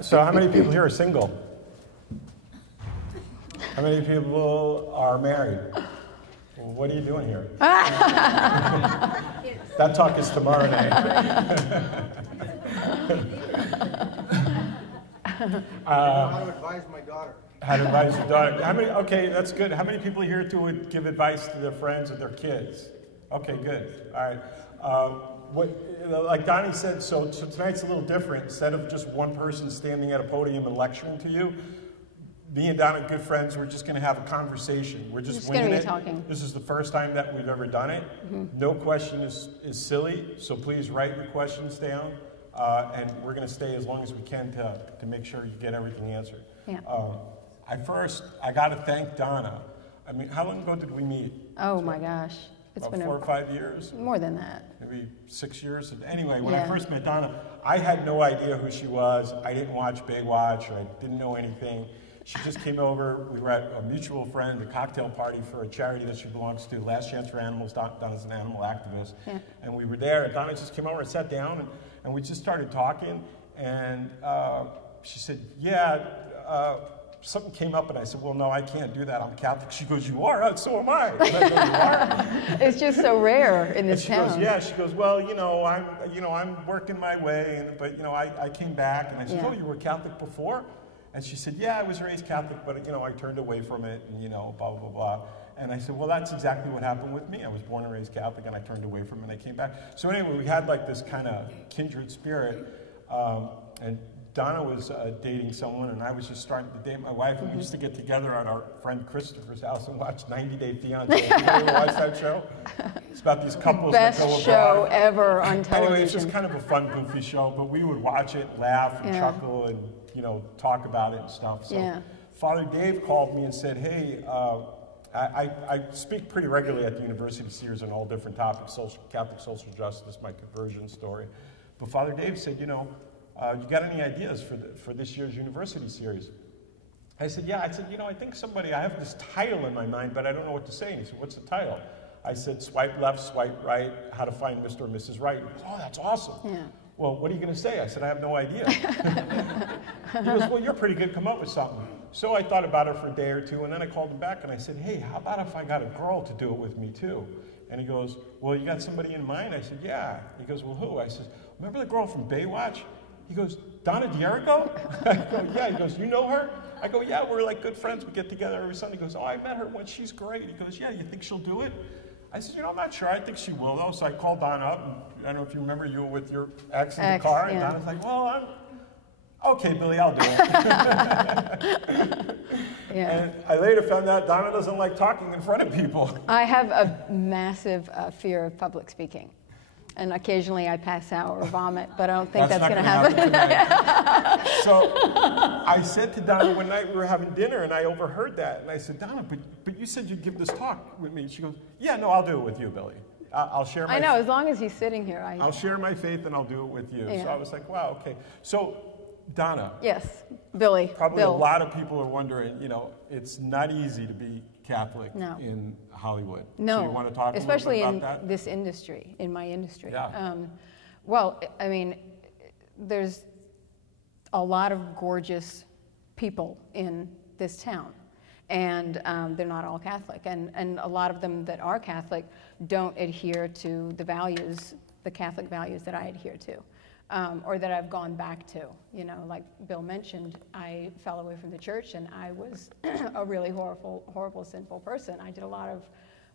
So how many people here are single? How many people are married? Well, what are you doing here? That talk is tomorrow night. How to advise my daughter. How to advise your daughter. How many? Okay, that's good. How many people here would give advice to their friends or their kids? Okay, good. All right. Like Donnie said, so tonight's a little different. Instead of just one person standing at a podium and lecturing to you, me and Donna, good friends, we're just going to have a conversation. We're just winging it. Talking. This is the first time that we've ever done it. Mm-hmm. No question is silly, so please write your questions down, and we're going to stay as long as we can to make sure you get everything answered. Yeah. I got to thank Donna. I mean, how long ago did we meet? Oh my gosh. It's about been 4 or 5 years? More than that. Maybe 6 years. Anyway, when I first met Donna, I had no idea who she was. I didn't watch Baywatch, or I didn't know anything. She just came over. We were at a mutual friend, a cocktail party for a charity that she belongs to, Last Chance for Animals. Donna's an animal activist. Yeah. And we were there, and Donna just came over and sat down, and we just started talking. And she said, something came up, and I said, well, no, I can't do that. I'm Catholic. She goes, you are? So am I. And I go, you are? It's just so rare in this town. She goes, yeah. She goes, well, I'm working my way, but I came back, and I said, oh, you were Catholic before? And she said, yeah, I was raised Catholic, but I turned away from it, and blah, blah, blah. And I said, well, that's exactly what happened with me. I was born and raised Catholic, and I turned away from it, and I came back. So anyway, we had like this kind of kindred spirit, and Donna was dating someone, and I was just starting to date my wife, and we used to get together at our friend Christopher's house and watch 90 Day Fiancé. Did you ever watch that show? It's about these couples that go abroad. Best show ever on television. Anyway, it's just kind of a fun, goofy show, but we would watch it, laugh, and chuckle, and talk about it and stuff. So Father Dave called me and said, hey, I speak pretty regularly at the University Series on all different topics, Catholic social justice, my conversion story. But Father Dave said, you got any ideas for this year's University Series? I said, yeah. I said, I think I have this title in my mind, but I don't know what to say. And he said, what's the title? I said, Swipe Left, Swipe Right, How to Find Mr. or Mrs. Right. He goes, oh, that's awesome. Yeah. Well, what are you going to say? I said, I have no idea. He goes, well, you're pretty good. Come up with something. So I thought about it for a day or two, and then I called him back, and I said, hey, how about if I got a girl to do it with me, too? And he goes, well, you got somebody in mind? I said, yeah. He goes, well, who? I said, remember the girl from Baywatch? He goes, Donna D'Errico? I go, yeah. He goes, you know her? I go, yeah, we're like good friends. We get together every Sunday. He goes, oh, I met her once. She's great. He goes, yeah, you think she'll do it? I said, I'm not sure. I think she will, though. So I called Donna up. And I don't know if you remember, you were with your ex in the car. And Donna's like, well, okay, Billy, I'll do it. And I later found out Donna doesn't like talking in front of people. I have a massive fear of public speaking. And occasionally I pass out or vomit, but I don't think that's going to happen. So I said to Donna one night, we were having dinner, and I overheard that. And I said, Donna, but you said you'd give this talk with me. She goes, yeah, no, I'll do it with you, Billy. I'll share my I know, as long as he's sitting here. I'll share my faith, and I'll do it with you. Yeah. So I was like, wow, okay. So, Donna. Yes, Billy. Probably a lot of people are wondering, it's not easy to be Catholic in Hollywood. No, so you want to talk especially a little bit about in this industry, in my industry. Yeah. Well, I mean, there's a lot of gorgeous people in this town, and they're not all Catholic, and a lot of them that are Catholic don't adhere to the values, the Catholic values that I adhere to. Or that I've gone back to. Like Bill mentioned, I fell away from the church, and I was a really horrible, sinful person. I did a lot of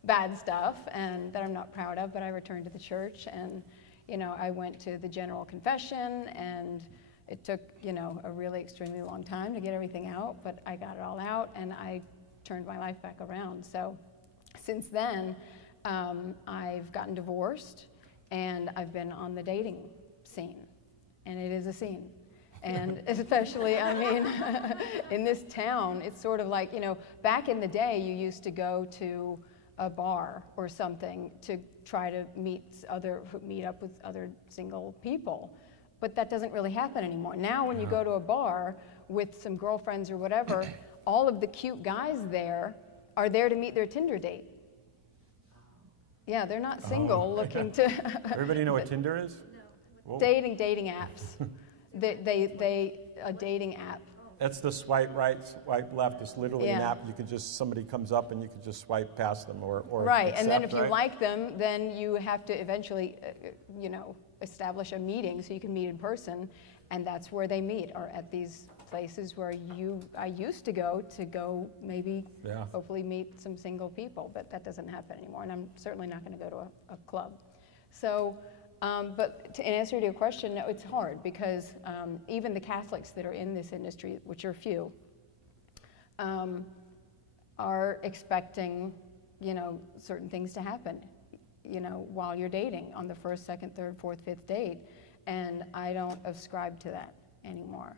bad stuff, and that I'm not proud of, but I returned to the church, and I went to the general confession, and it took a really extremely long time to get everything out, but I got it all out, and I turned my life back around. So since then, I've gotten divorced, and I've been on the dating scene, and it is a scene. And especially, I mean, in this town, it's sort of like, back in the day, you used to go to a bar or something to try to meet up with other single people. But that doesn't really happen anymore. Now when you go to a bar with some girlfriends or whatever, all of the cute guys there are there to meet their Tinder date. Yeah, they're not single looking to... Everybody know what Tinder is? No. Dating apps. a dating app. That's the swipe right, swipe left. It's literally an app. You can just, somebody comes up and you can just swipe past them or right, accept, and then if you right? like them, then you have to eventually, you know, establish a meeting so you can meet in person, and that's where they meet, or at these places where I used to go maybe, hopefully meet some single people, but that doesn't happen anymore, and I'm certainly not going to go to a club. So, but to answer your question, no, it's hard because even the Catholics that are in this industry, which are few, are expecting, you know, certain things to happen, you know, while you're dating on the first, second, third, fourth, fifth date, and I don't ascribe to that anymore.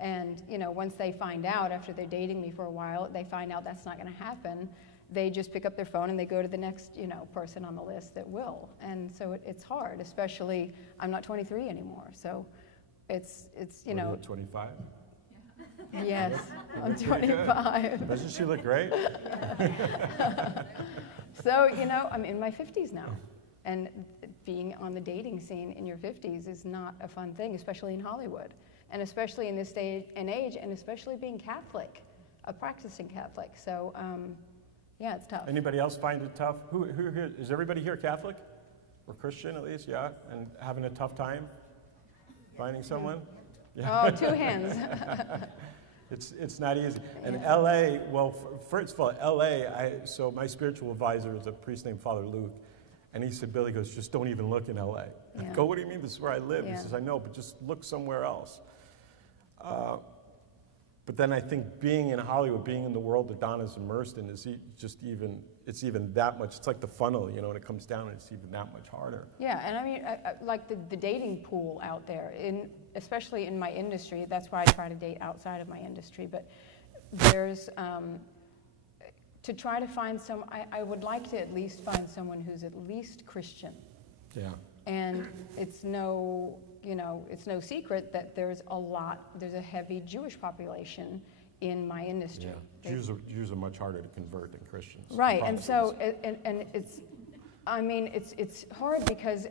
And, you know, once they find out, after they're dating me for a while, they find out that's not going to happen, they just pick up their phone and they go to the next, you know, person on the list that will. And so it's hard, especially, I'm not 23 anymore, so it's you know. 25? Yes, I'm 25. Doesn't she look great? So, you know, I'm in my 50s now, and being on the dating scene in your 50s is not a fun thing, especially in Hollywood, and especially in this day and age, and especially being Catholic, a practicing Catholic. So, yeah, it's tough. Anybody else find it tough? Who here, is everybody here Catholic? Or Christian at least, yeah? And having a tough time finding someone? Yeah. Oh, two hands. It's not easy. And LA, well, first of all, LA, so my spiritual advisor is a priest named Father Luke, and he said, Billy goes, just don't even look in LA. Yeah. I go, what do you mean? This is where I live. Yeah. He says, I know, but just look somewhere else. But then I think being in Hollywood, being in the world that Donna's immersed in, is just even, it's even that much, it's like the funnel, you know, when it comes down, it's even that much harder. Yeah, and I mean, like the dating pool out there, especially in my industry, that's why I try to date outside of my industry, but there's, to try to find I would like to at least find someone who's at least Christian. Yeah. And it's no, you know, it's no secret that there's a heavy Jewish population in my industry. Yeah. Jews are much harder to convert than Christians. Right, and so, and it's, I mean, it's hard because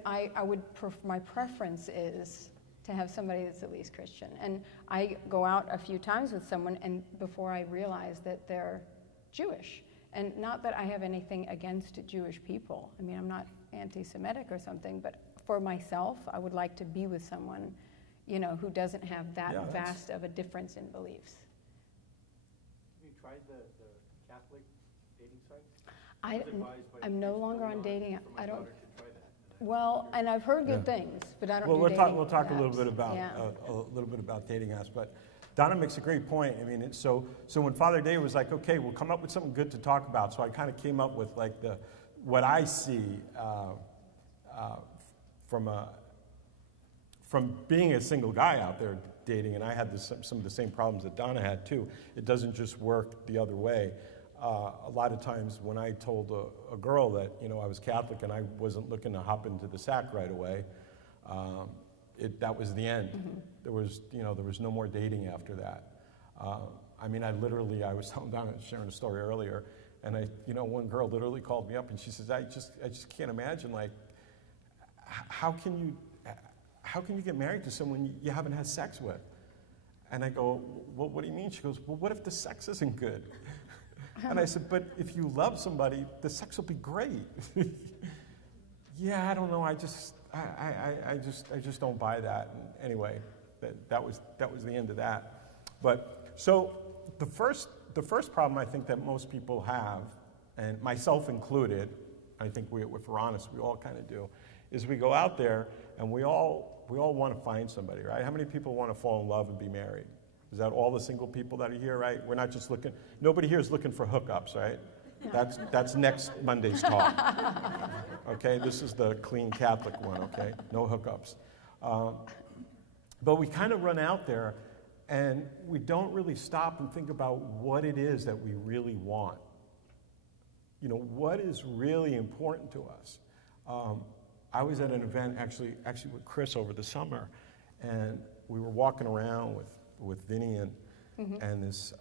my preference is to have somebody that's at least Christian. And I go out a few times with someone and before I realize that they're Jewish. And not that I have anything against Jewish people. I mean, I'm not anti-Semitic or something, but for myself, I would like to be with someone, you know, who doesn't have that vast of a difference in beliefs. Have you tried the Catholic dating sites? I'm no longer on dating. I don't. Well, and I've heard good things, but I don't. Well, do we'll talk a little bit about dating apps, but Donna makes a great point. I mean, so when Father Dave was like, okay, we'll come up with something good to talk about. So I kind of came up with like what I see from being a single guy out there dating, and I had some of the same problems that Donna had too. It doesn't just work the other way. A lot of times when I told a girl that, you know, I was Catholic and I wasn't looking to hop into the sack right away, that was the end. Mm-hmm. There was no more dating after that. I mean, I was telling Donna, sharing a story earlier, and one girl literally called me up and she says, I just can't imagine, like, how can you get married to someone you haven't had sex with? And I go, well, what do you mean? She goes, well, what if the sex isn't good? And I said, but if you love somebody, the sex will be great. Yeah, I don't know. I just don't buy that. And anyway, that was the end of that. But so the first problem I think that most people have, and myself included, I think if we're honest, we all kind of do, is we go out there and we all want to find somebody, right? How many people want to fall in love and be married? Is that all the single people that are here, right? We're not just looking, nobody here is looking for hookups, right? That's next Monday's talk. Okay, this is the clean Catholic one, okay? No hookups. But we kind of run out there and we don't really stop and think about what it is that we really want. You know, what is really important to us? I was at an event actually with Chris over the summer, and we were walking around with Vinny and this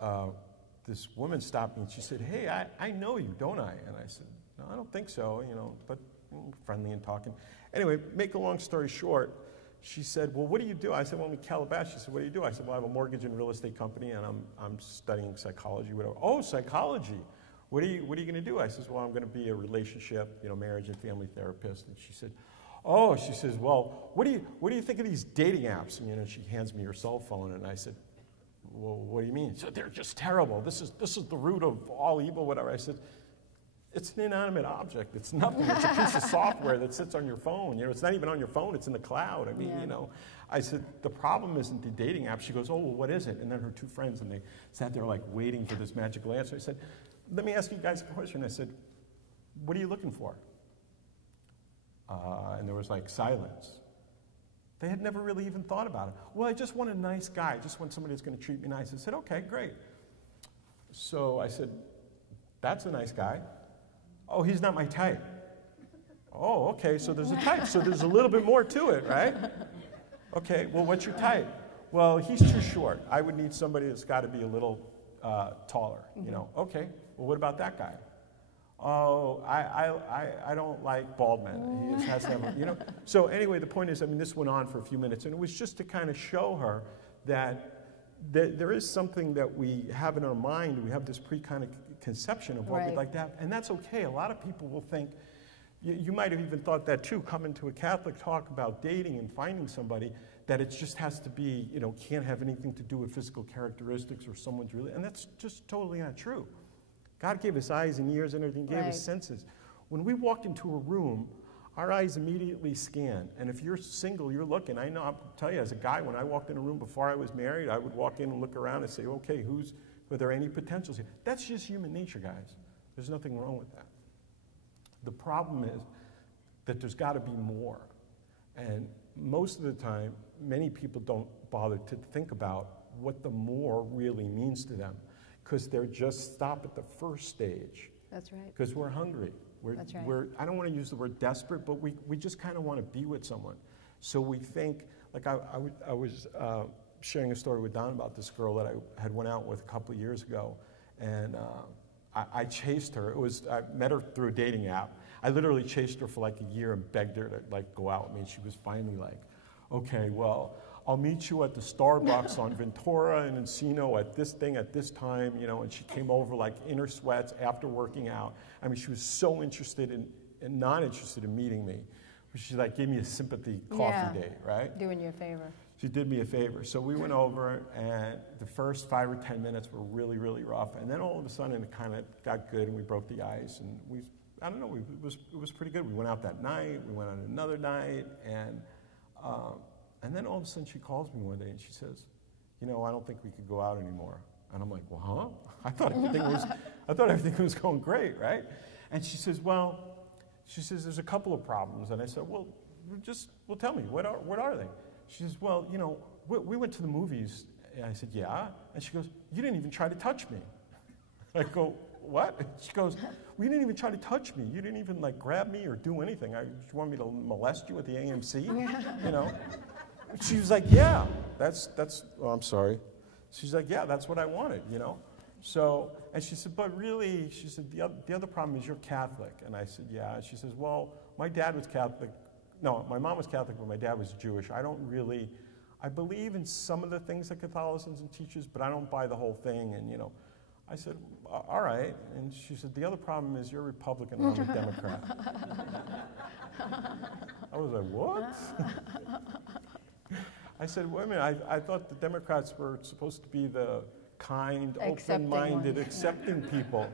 woman stopped me and she said, hey, I know you, don't I? And I said, no, I don't think so, but friendly and talking. Anyway, make a long story short, she said, well, what do you do? I said, well, I'm in Calabash. She said, what do you do? I said, well, I have a mortgage and real estate company, and I'm studying psychology, whatever. Oh, psychology. What are you going to do? I said, well, I'm going to be a relationship, marriage and family therapist. And she said, oh, she says, well, what do you think of these dating apps? And she hands me her cell phone, and I said, well, what do you mean? She said, they're just terrible. This is the root of all evil, whatever. I said, it's an inanimate object. It's nothing. It's a piece of software that sits on your phone. It's not even on your phone. It's in the cloud. I mean, I said, the problem isn't the dating app. She goes, oh, well, what is it? And then her two friends, and they sat there like waiting for this magical answer. I said, let me ask you guys a question. I said, what are you looking for? And there was like silence. They had never really even thought about it. Well, I just want a nice guy. I just want somebody that's going to treat me nice. I said, okay, great. So I said, that's a nice guy. Oh, he's not my type. Oh, okay, so there's a type. So there's a little bit more to it, right? Okay, well, what's your type? Well, he's too short. I would need somebody that's got to be a little taller, Okay, well, what about that guy? Oh, I don't like bald men. He just has to have, So anyway, the point is, this went on for a few minutes, and it was just to kind of show her that there is something that we have in our mind. We have this kind of conception of what we'd like to have, and that's okay. A lot of people will think, you might have even thought that too, coming to a Catholic talk about dating and finding somebody, that it just has to be, can't have anything to do with physical characteristics or someone's really, and that's just totally not true. God gave us eyes and ears and everything, gave us senses. When we walked into a room, our eyes immediately scan. And if you're single, you're looking. I know, I'll tell you, as a guy, when I walked in a room before I was married, I would walk in and look around and say, okay, are there any potentials here? That's just human nature, guys. There's nothing wrong with that. The problem is that there's got to be more. And most of the time, many people don't bother to think about what the more really means to them, because they're just stop at the first stage. That's right. Because we're hungry. That's right. I don't want to use the word desperate, but we just kind of want to be with someone. So we think, like I was sharing a story with Don about this girl that I had went out with a couple of years ago, and I chased her. I met her through a dating app. I literally chased her for like a year and begged her to go out with me, and she was finally like, okay, well, I'll meet you at the Starbucks on Ventura and Encino at this thing at this time, and she came over like in her sweats after working out. She was so interested and not interested in meeting me. She gave me a sympathy coffee date, right? Doing you a favor. She did me a favor. So we went over, and the first 5 or 10 minutes were really, really rough. And then all of a sudden it kind of got good, and we broke the ice, and it was pretty good. We went out that night, we went on another night, and then all of a sudden she calls me one day and she says, I don't think we could go out anymore. And I'm like, well, huh? I thought everything was going great, right? And she says, there's a couple of problems. And I said, well, tell me, what are they? She says, well, we went to the movies. And I said, yeah. And she goes, you didn't even try to touch me. I go, what? She goes, well, you didn't even try to touch me. You didn't even grab me or do anything. You want me to molest you at the AMC? She was like, yeah, I'm sorry. She's like, yeah, that's what I wanted, So, and she said, but really, she said, the other problem is you're Catholic. And I said, yeah. And she says, well, my dad was Catholic. No, my mom was Catholic, but my dad was Jewish. I believe in some of the things that Catholicism teaches, but I don't buy the whole thing. And, I said, all right. And she said, the other problem is you're a Republican and I'm a Democrat. I was like, what? I said, wait a minute, I thought the Democrats were supposed to be the kind, open-minded, accepting people.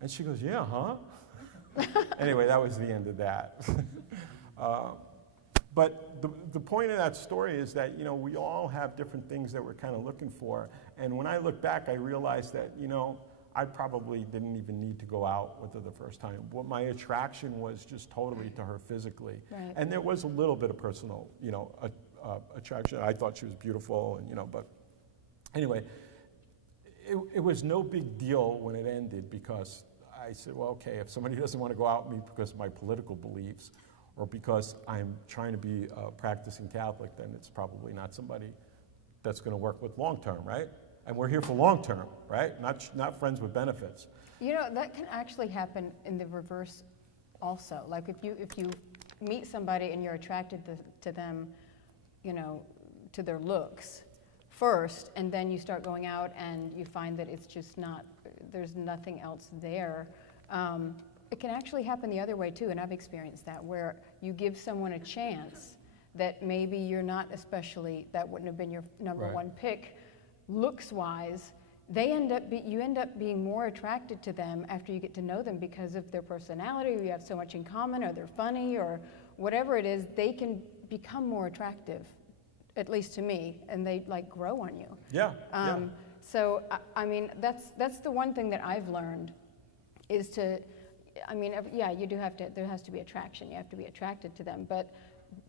And she goes, yeah, huh? Anyway, that was the end of that. But the point of that story is that, we all have different things that we're kind of looking for. And when I look back, I realized that, I probably didn't even need to go out with her the first time. What my attraction was just totally to her physically. Right. And there was a little bit of personal, attraction. I thought she was beautiful, and but anyway, it was no big deal when it ended, because I said, well, okay, if somebody doesn't want to go out with me because of my political beliefs or because I'm trying to be a practicing Catholic, then it's probably not somebody that's going to work with long term, right? And we're here for long term, right? Not friends with benefits. That can actually happen in the reverse also. Like if you meet somebody and you're attracted to them you know, to their looks first, and then you start going out and you find that it's just not, there's nothing else there. It can actually happen the other way too, and I've experienced that, where you give someone a chance that maybe you're not especially, that wouldn't have been your number one pick looks-wise. You end up being more attracted to them after you get to know them because of their personality, or you have so much in common, or they're funny, or whatever it is. They can become more attractive, at least to me, and they like grow on you. Yeah. So I mean, that's the one thing that I've learned is to, I mean, yeah, you do have to. There has to be attraction. You have to be attracted to them, but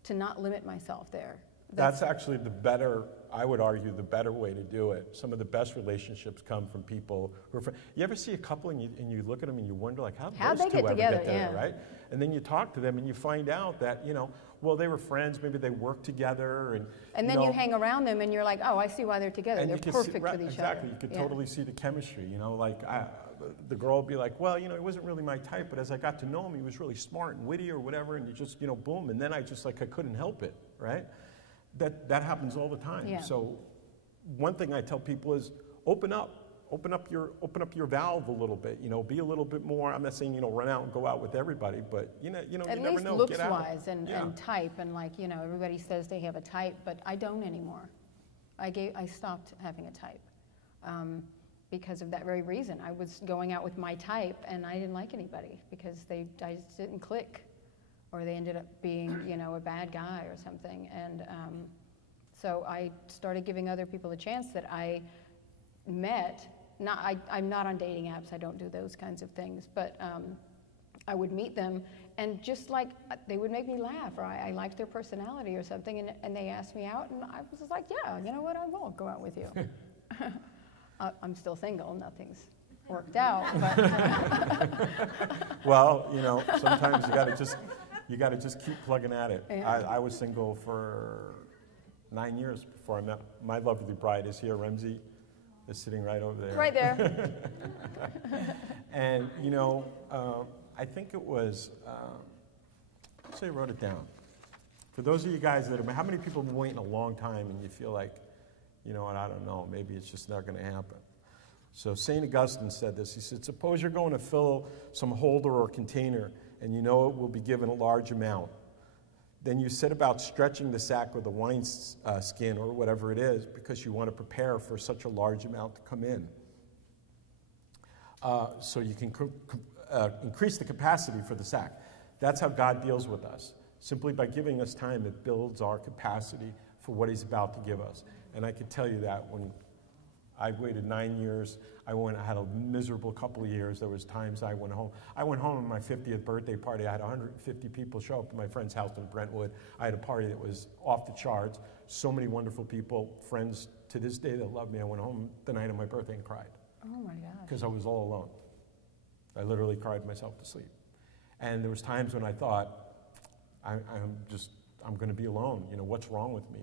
to not limit myself there. That's actually the better, I would argue, the better way to do it. Some of the best relationships come from people who are you ever see a couple and you look at them and you wonder, like, how'd those two ever get together, right? And then you talk to them and you find out that, you know, well, they were friends, maybe they worked together. And then you hang around them and you're like, oh, I see why they're together. They're perfect with each other. Exactly, you could totally see the chemistry, you know, like the girl would be like, well, you know, he wasn't really my type, but as I got to know him, he was really smart and witty or whatever, and you just, you know, boom, and then I couldn't help it, right? That happens all the time. Yeah. So one thing I tell people is open up your valve a little bit, you know, be a little bit more, I'm not saying, you know, run out and go out with everybody, but you never know, at least looks-wise and type, and like, you know, everybody says they have a type, but I don't anymore. I stopped having a type because of that very reason. I was going out with my type and I didn't like anybody because I just didn't click, or they ended up being, you know, a bad guy or something. And so I started giving other people a chance that I met. I'm not on dating apps, I don't do those kinds of things, but I would meet them, and just like they would make me laugh, or I liked their personality or something, and they asked me out, and I was just like, yeah, you know what, I will go out with you. I'm still single, nothing's worked out, but well, you know, sometimes you gotta just keep plugging at it. Yeah. I was single for 9 years before I met my lovely bride. Is here, Remzi is sitting right over there. Right there. And you know, I think it was, so I wrote it down. For those of you guys how many people have been waiting a long time and you feel like, you know what, I don't know, maybe it's just not gonna happen. So St. Augustine said this, he said, suppose you're going to fill some holder or container and you know it will be given a large amount. Then you set about stretching the sack with a wine skin or whatever it is because you want to prepare for such a large amount to come in. So you can increase the capacity for the sack. That's how God deals with us. Simply by giving us time, it builds our capacity for what he's about to give us. And I can tell you that when I waited 9 years. I had a miserable couple of years. There was times I went home. I went home on my 50th birthday party. I had 150 people show up to my friend's house in Brentwood. I had a party that was off the charts. So many wonderful people, friends to this day that love me. I went home the night of my birthday and cried. Oh my gosh. Because I was all alone. I literally cried myself to sleep. And there was times when I thought, I'm going to be alone. You know, what's wrong with me?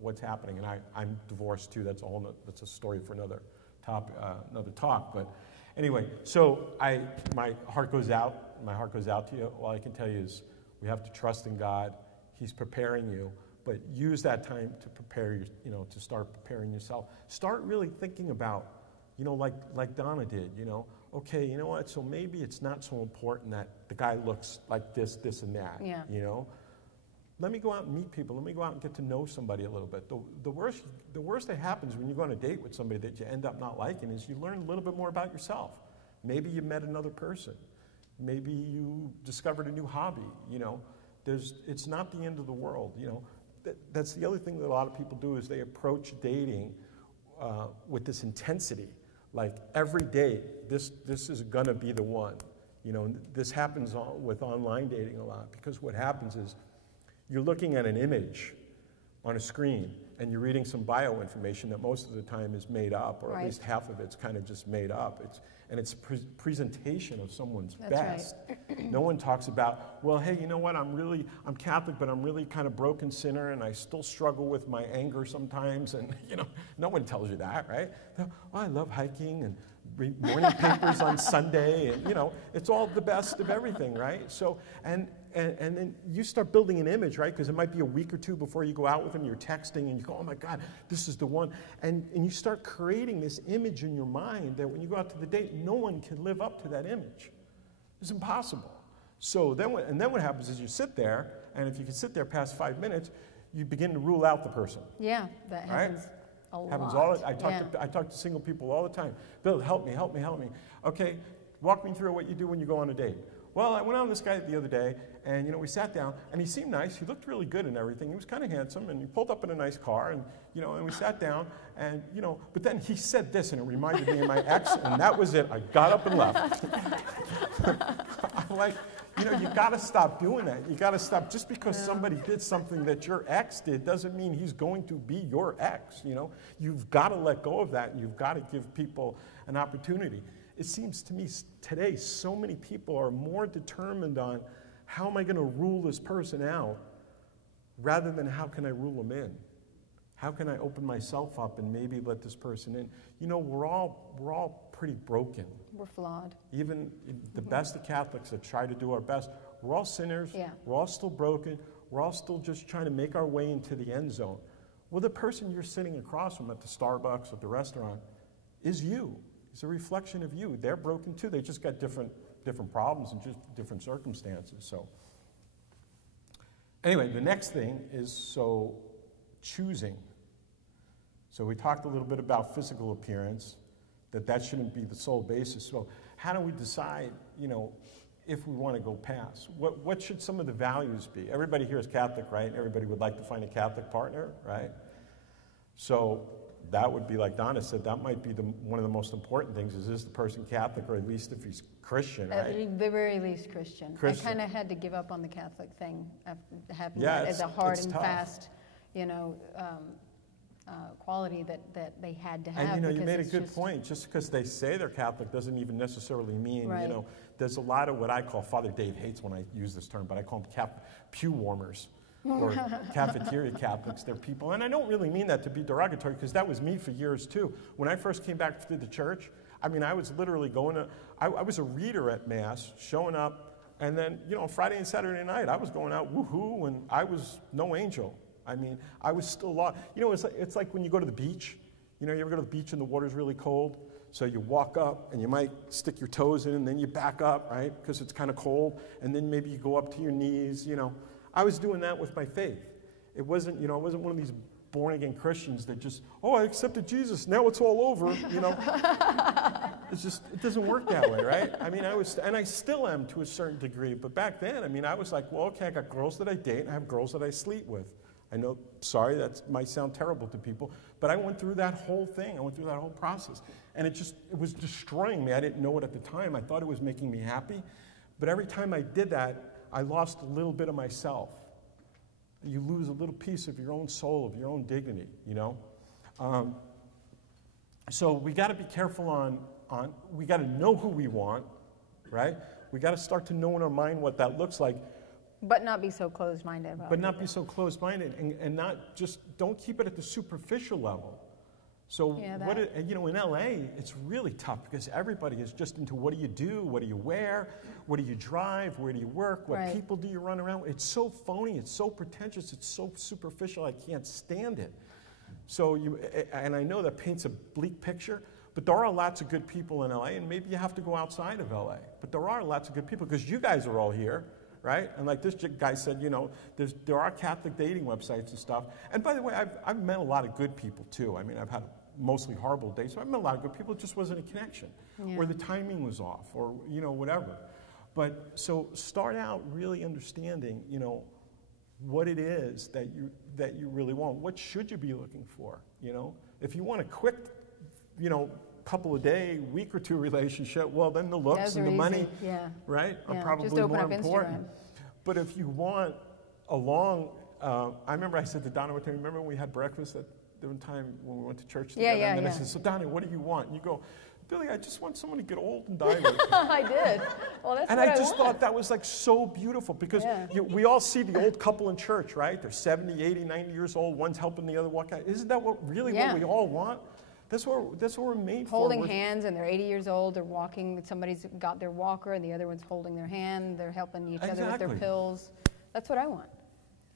What's happening? And I'm divorced too. That's a story for another talk. But anyway, so my heart goes out. My heart goes out to you. All I can tell you is we have to trust in God. He's preparing you, but use that time to prepare to start preparing yourself. Start really thinking about, like Donna did. Okay, you know what? So maybe it's not so important that the guy looks like this, and that. Yeah. Let me go out and meet people. Let me go out and get to know somebody a little bit. The worst that happens when you go on a date with somebody that you end up not liking is you learn a little bit more about yourself. Maybe you met another person. Maybe you discovered a new hobby. It's not the end of the world. That's the other thing that a lot of people do is they approach dating with this intensity. Like every day, this is gonna be the one. This happens with online dating a lot because what happens is you're looking at an image on a screen and you're reading some bio information that most of the time is made up, or at least half of it's kind of just made up. It's presentation of someone's best. Right. No one talks about, well, hey, you know what? I'm Catholic, but I'm really kind of broken sinner, and I still struggle with my anger sometimes. And no one tells you that, right? Oh, I love hiking and read morning papers on Sunday, and it's all the best of everything, right? So, and and then you start building an image, right? Because it might be a week or two before you go out with them, you're texting, and you go, oh my God, this is the one. And you start creating this image in your mind that when you go out to the date, no one can live up to that image. It's impossible. So then what happens is you sit there, and if you can sit there past 5 minutes, you begin to rule out the person. Yeah, that happens a lot. Happens all. I talk to single people all the time. Bill, help me, help me, help me. Okay, walk me through what you do when you go on a date. Well, I went out with this guy the other day, and we sat down, and he seemed nice. He looked really good and everything. He was kind of handsome, and he pulled up in a nice car, and and we sat down, and but then he said this, and it reminded me of my ex, and that was it. I got up and left. I'm like, you got to stop doing that. You got to stop. Just because somebody did something that your ex did doesn't mean he's going to be your ex. You've got to let go of that, and you've got to give people an opportunity. It seems to me today so many people are more determined on how am I going to rule this person out rather than how can I rule them in? How can I open myself up and maybe let this person in? We're all pretty broken. We're flawed. Even the best of Catholics that try to do our best, we're all sinners. Yeah. We're all still broken. We're all still just trying to make our way into the end zone. Well, the person you're sitting across from at the Starbucks or the restaurant is you. It's a reflection of you. They're broken too. They just got different problems and just different circumstances. So anyway, the next thing is choosing. So we talked a little bit about physical appearance, that shouldn't be the sole basis. So how do we decide, if we want to go past? What should some of the values be? Everybody here is Catholic, right? Everybody would like to find a Catholic partner, right? So that would be, like Donna said, that might be one of the most important things. Is the person Catholic, or at least if he's Christian, right? At the very least Christian. I kind of had to give up on the Catholic thing after having that as a hard and fast, quality that they had to have. And you made a good point. Just because they say they're Catholic doesn't even necessarily mean, there's a lot of what I call, Father Dave hates when I use this term, but I call them pew warmers. Or cafeteria Catholics. They're people, and I don't really mean that to be derogatory, because that was me for years too. When I first came back to the church, I was literally I was a reader at Mass, showing up, and then, Friday and Saturday night, I was going out woohoo, and I was no angel. I was still lost. It's like when you go to the beach. You ever go to the beach and the water's really cold? So you walk up, and you might stick your toes in, and then you back up, right? Because it's kind of cold, and then maybe you go up to your knees, I was doing that with my faith. It wasn't, I wasn't one of these born-again Christians that just, I accepted Jesus, now it's all over, It's just, it doesn't work that way, right? And I still am to a certain degree, but back then, I was like, well, okay, I got girls that I date, and I have girls that I sleep with. I know, sorry, that might sound terrible to people, but I went through that whole thing. I went through that whole process, and it was destroying me. I didn't know it at the time. I thought it was making me happy, but every time I did that, I lost a little bit of myself. You lose a little piece of your own soul, of your own dignity, So we got to be careful we got to know who we want, right? We got to start to know in our mind what that looks like. But not be so closed-minded about it. But not be so closed-minded, and not just, don't keep it at the superficial level. So in LA, it's really tough because everybody is just into what do you do, what do you wear, what do you drive, where do you work, what people do you run around with. It's so phony, it's so pretentious, it's so superficial, I can't stand it. So and I know that paints a bleak picture, but there are lots of good people in LA, and maybe you have to go outside of LA. But there are lots of good people because you guys are all here, right? And like this guy said, there are Catholic dating websites and stuff. And by the way, I've met a lot of good people too. I've had mostly horrible dates. So I've met a lot of good people. It just wasn't a connection, or the timing was off, or whatever. But so start out really understanding, what it is that you really want. What should you be looking for? If you want a quick, couple of day, week or two relationship, well, then the looks and the money, right, are probably more important. But if you want a long, I remember I said to Donna, remember when we had breakfast at one time when we went to church together? And then I said, so Donna, what do you want? And you go, Billy, I just want someone to get old and die with. I did. Well, that's and I just thought that was like so beautiful because we all see the old couple in church, right? They're 70, 80, 90 years old. One's helping the other walk out. Isn't that what we all want? That's what we're made for. Holding hands, and they're 80 years old. They're walking. Somebody's got their walker, and the other one's holding their hand. They're helping each other with their pills. That's what I want.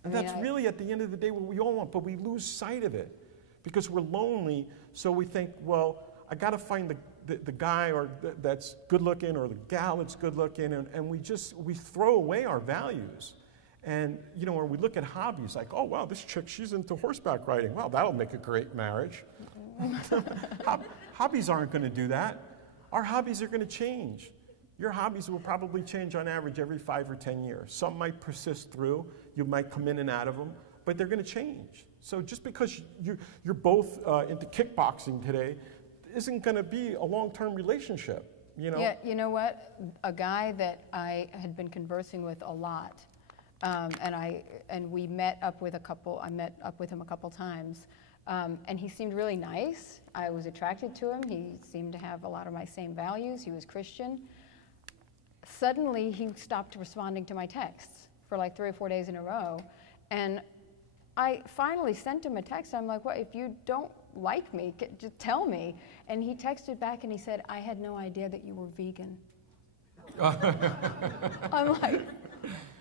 And that's really, at the end of the day, what we all want. But we lose sight of it because we're lonely. So we think, well, I got to find the guy that's good looking, or the gal that's good looking, and we throw away our values. And, you know, or we look at hobbies like, oh, wow, this chick, she's into horseback riding. Well, that'll make a great marriage. Hobbies aren't going to do that. Our hobbies are going to change. Your hobbies will probably change on average every 5 or 10 years. Some might persist through. You might come in and out of them, but they're going to change. So just because you're both into kickboxing today isn't going to be a long-term relationship, you know? Yeah, you know what? A guy that I had been conversing with a lot, and we met up with I met up with him a couple times, and he seemed really nice. I was attracted to him. He seemed to have a lot of my same values. He was Christian. Suddenly, he stopped responding to my texts for like 3 or 4 days in a row, and I finally sent him a text. I'm like, well, if you don't like me, just tell me. And he texted back and he said, I had no idea that you were vegan. I'm like...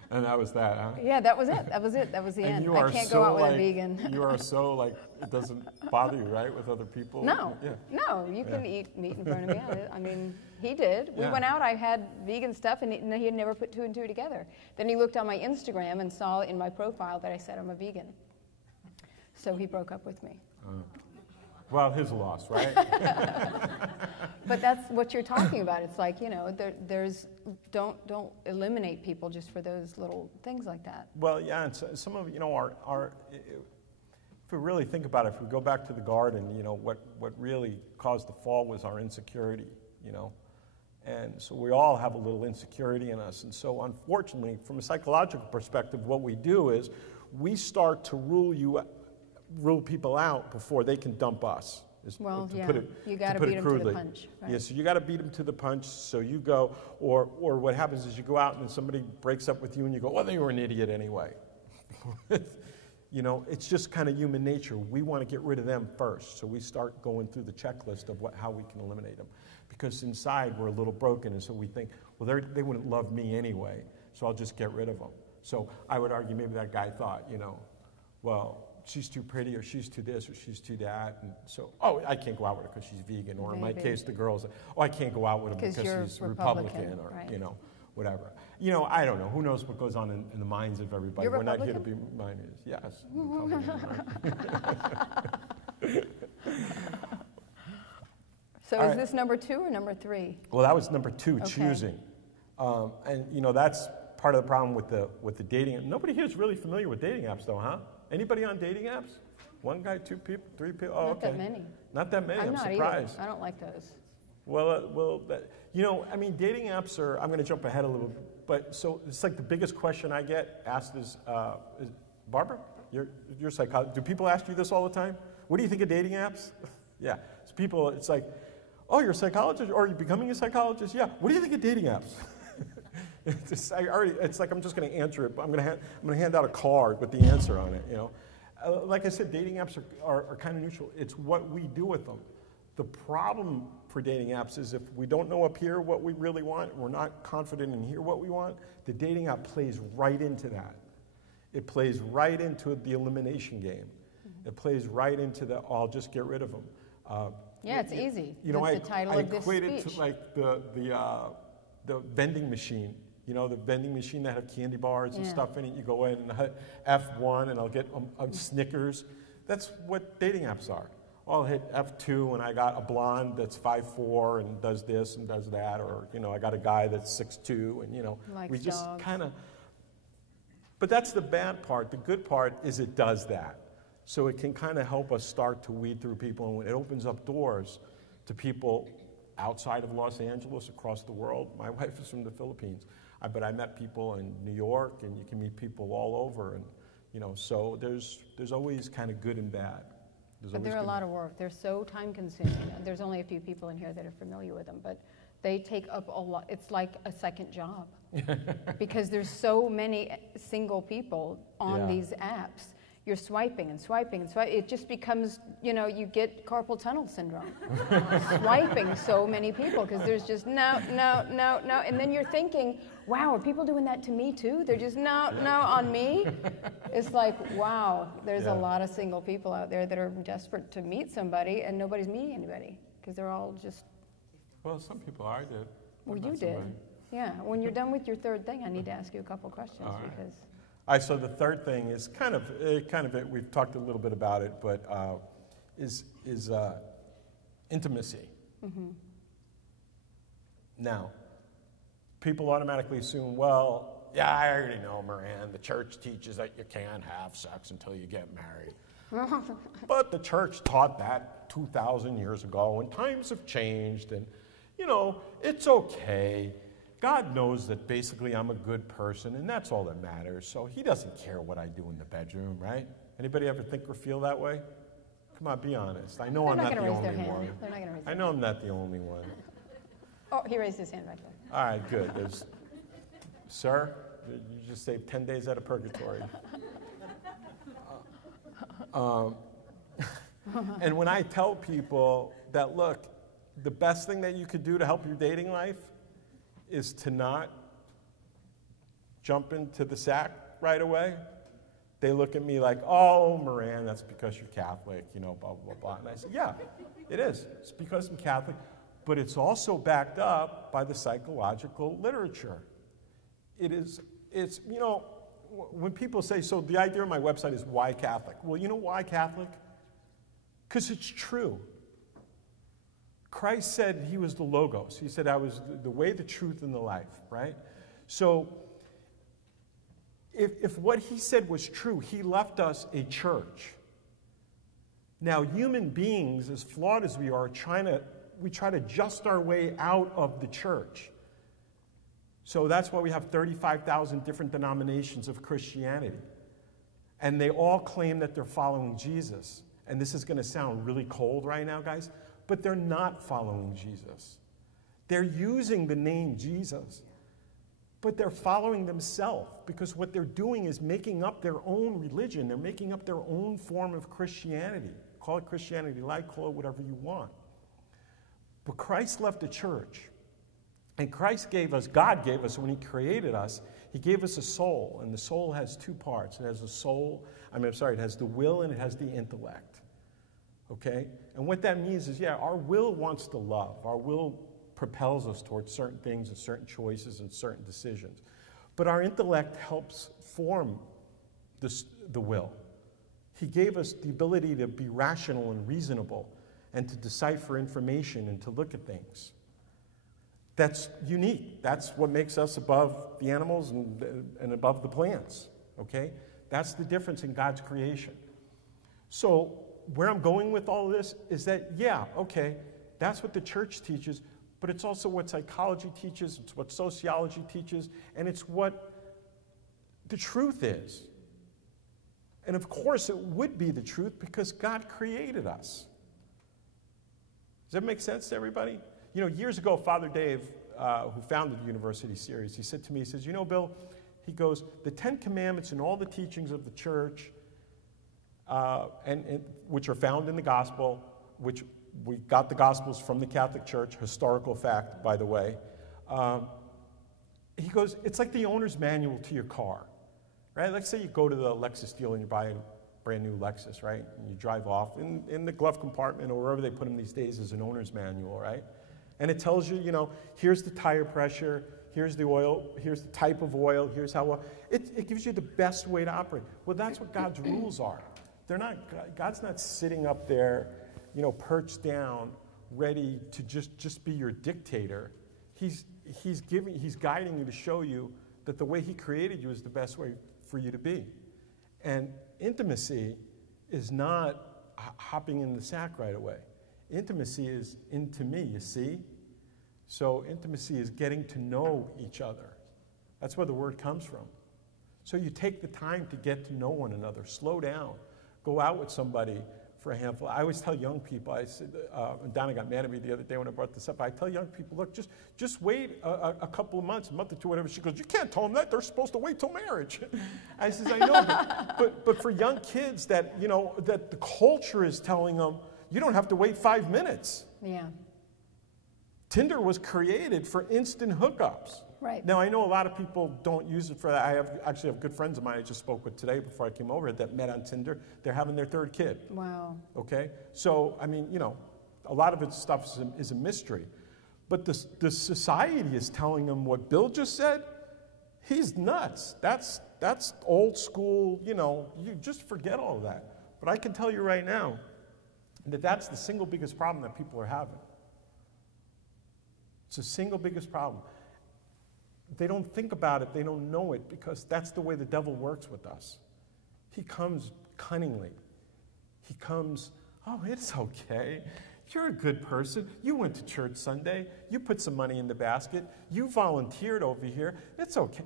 And that was that, huh? Yeah, that was it. That was it. That was the end. I can't go out with a vegan. You are so, like, it doesn't bother you, right, with other people? No. Yeah. No, you can eat meat in front of me. I mean, he did. We went out, I had vegan stuff, and he had never put 2 and 2 together. Then he looked on my Instagram and saw in my profile that I said I'm a vegan. So he broke up with me. Well, his loss, right? But that's what you're talking about. It's like, you know, don't eliminate people just for those little things like that. Well, yeah, and so, some of, you know, if we really think about it, if we go back to the garden, you know, what really caused the fall was our insecurity, you know. And so we all have a little insecurity in us. And so unfortunately, from a psychological perspective, what we do is we start to rule people out before they can dump us. Well, yeah, you got to beat them to the punch. Right? Yeah, so you got to beat them to the punch. So you go, or what happens is you go out and somebody breaks up with you and you go, well, they were an idiot anyway. You know, it's just kind of human nature. We want to get rid of them first. So we start going through the checklist of how we can eliminate them. Because inside we're a little broken, and so we think, well, they wouldn't love me anyway, so I'll just get rid of them. So I would argue maybe that guy thought, you know, well, she's too pretty, or she's too this, or she's too that, and so, oh, I can't go out with her because she's vegan, or in my case, the girls, oh, I can't go out with him because he's Republican, or, right, you know, whatever. You know, I don't know. Who knows what goes on in the minds of everybody. You're We're not here Republican? to be minded. Yes. Republican, So is this number 2 or number 3? Well, that was number 2, choosing. And, you know, that's part of the problem with the dating. Nobody here is really familiar with dating apps, though, huh? Anybody on dating apps? 1 guy, 2 people, 3 people? Oh, Not that many. Not that many. I'm not surprised. Either. I don't like those. Well, you know, I mean, dating apps are, I'm going to jump ahead a little bit, but so it's like the biggest question I get asked is Barbara, you're a psychologist. Do people ask you this all the time? What do you think of dating apps? Yeah. So people, it's like, oh, you're a psychologist? Or are you becoming a psychologist? Yeah. What do you think of dating apps? It's like I'm just going to answer it, but I'm going to hand out a card with the answer on it. You know, like I said, dating apps are kind of neutral. It's what we do with them. The problem for dating apps is if we don't know up here what we really want, we're not confident in here what we want, the dating app plays right into that. It plays right into the elimination game. It plays right into the, oh, I'll just get rid of them. Yeah, it's easy. You know, the title of this equate it speech. to like the vending machine. You know, the vending machine that have candy bars and stuff in it. You go in and F1 and I'll get Snickers. That's what dating apps are. I'll hit F2 and I got a blonde that's 5'4" and does this and does that. Or, you know, I got a guy that's 6'2", and, you know, we just kind of... But that's the bad part. The good part is it does that. So it can kind of help us start to weed through people, and it opens up doors to people outside of Los Angeles, across the world. My wife is from the Philippines, but I met people in New York, and you can meet people all over, and you know, so there's always kind of good and bad. But they're a lot of work. They're so time-consuming. There's only a few people in here that are familiar with them, but they take up a lot. It's like a second job because there's so many single people on these apps. you're swiping and swiping and swiping. It just becomes, you get carpal tunnel syndrome. Swiping so many people because there's just no. And then you're thinking, wow, are people doing that to me too? They're just no on me? It's like, wow, there's a lot of single people out there that are desperate to meet somebody and nobody's meeting anybody because they're all just... Well, some people are. Well, you did. Yeah. When you're done with your third thing, I need to ask you a couple questions because... All right, so the third thing is kind of it. We've talked a little bit about it, but is intimacy. Mm-hmm. Now, people automatically assume, well, yeah, I already know, Moran. The church teaches that you can't have sex until you get married. But the church taught that 2,000 years ago, and times have changed, and it's okay. God knows that basically I'm a good person, and that's all that matters. So he doesn't care what I do in the bedroom, right? Anybody ever think or feel that way? Come on, be honest. I know I'm not the only one. They're not going to raise their hand. I know I'm not the only one. Oh, he raised his hand back there. All right, good. Sir, you just saved 10 days out of purgatory. And when I tell people that, look, the best thing that you could do to help your dating life is to not jump into the sack right away, they look at me like, oh, Moran, that's because you're Catholic, blah, blah, blah. And I say, yeah, it is. It's because I'm Catholic. But it's also backed up by the psychological literature. It's when people say, so the idea of my website is why Catholic? Well, you know why Catholic? Because it's true. Christ said he was the Logos. He said, I was the way, the truth, and the life, right? So if what he said was true, he left us a church. Now, human beings, as flawed as we are, we try to adjust our way out of the church. So that's why we have 35,000 different denominations of Christianity. And they all claim that they're following Jesus. And this is going to sound really cold right now, guys. But they're not following Jesus. They're using the name Jesus, but they're following themselves because what they're doing is making up their own religion. They're making up their own form of Christianity. Call it Christianity light, call it whatever you want. But Christ left the church, and God gave us, when he created us, he gave us a soul, and the soul has two parts. It has it has the will and it has the intellect. Okay? And what that means is, our will wants to love. Our will propels us towards certain things and certain choices and certain decisions. But our intellect helps form the will. He gave us the ability to be rational and reasonable and to decipher information and to look at things. That's unique. That's what makes us above the animals and above the plants. Okay? That's the difference in God's creation. So, where I'm going with all this is that, that's what the church teaches, but it's also what psychology teaches, it's what sociology teaches, and it's what the truth is. And of course, it would be the truth because God created us. Does that make sense to everybody? Years ago, Father Dave, who founded the University Series, he said to me, he says, Bill, he goes, the 10 Commandments and all the teachings of the church, and which are found in the gospel, which we got the gospels from the Catholic Church, historical fact, by the way. He goes, it's like the owner's manual to your car, right? Let's say you go to the Lexus dealer and you buy a brand new Lexus, right? And you drive off. In the glove compartment or wherever they put them these days is an owner's manual, right? And it tells you, here's the tire pressure, here's the oil, here's the type of oil, here's how well. It gives you the best way to operate. Well, that's what God's rules are. God's not sitting up there, perched down, ready to just be your dictator. He's guiding you to show you that the way he created you is the best way for you to be. And intimacy is not hopping in the sack right away. Intimacy is into me, you see? So intimacy is getting to know each other. That's where the word comes from. So you take the time to get to know one another. Slow down. Go out with somebody for a handful. I always tell young people, I said, and Donna got mad at me the other day when I brought this up, I tell young people, look, just wait a couple of months, a month or two, whatever. She goes, you can't tell them that, they're supposed to wait till marriage. I says, I know, but for young kids that, you know, that the culture is telling them, you don't have to wait 5 minutes. Yeah. Tinder was created for instant hookups. Right. Now, I know a lot of people don't use it for that. I actually have good friends of mine I just spoke with today before I came over that met on Tinder. They're having their third kid. Wow. Okay? So, I mean, you know, a lot of its stuff is a mystery. But the society is telling them what Bill just said. He's nuts. That's old school, you know, you just forget all of that. But I can tell you right now that that's the single biggest problem that people are having. It's the single biggest problem. They don't think about it, they don't know it, because that's the way the devil works with us. He comes cunningly. He comes, oh, it's okay. You're a good person. You went to church Sunday. You put some money in the basket. You volunteered over here. It's okay.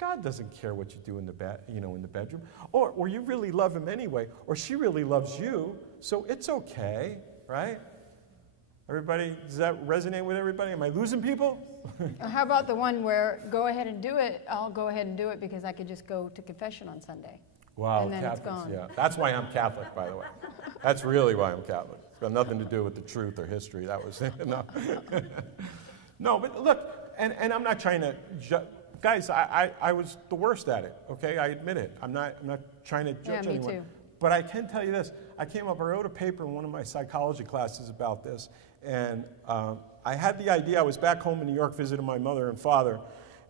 God doesn't care what you do in the in the bedroom. Or you really love him anyway, or she really loves you, so it's okay, right? Everybody, does that resonate with everybody? Am I losing people? How about the one where go ahead and do it, I'll go ahead and do it because I could just go to confession on Sunday. Wow, and then Catholics, it's gone. yeah. That's why I'm Catholic, by the way. That's really why I'm Catholic. It's got nothing to do with the truth or history. That was, no. No, but look, and I'm not trying to, guys, I was the worst at it, okay? I admit it. I'm not trying to judge anyone. Me too. But I can tell you this. I wrote a paper in one of my psychology classes about this, and I had the idea. I was back home in New York visiting my mother and father,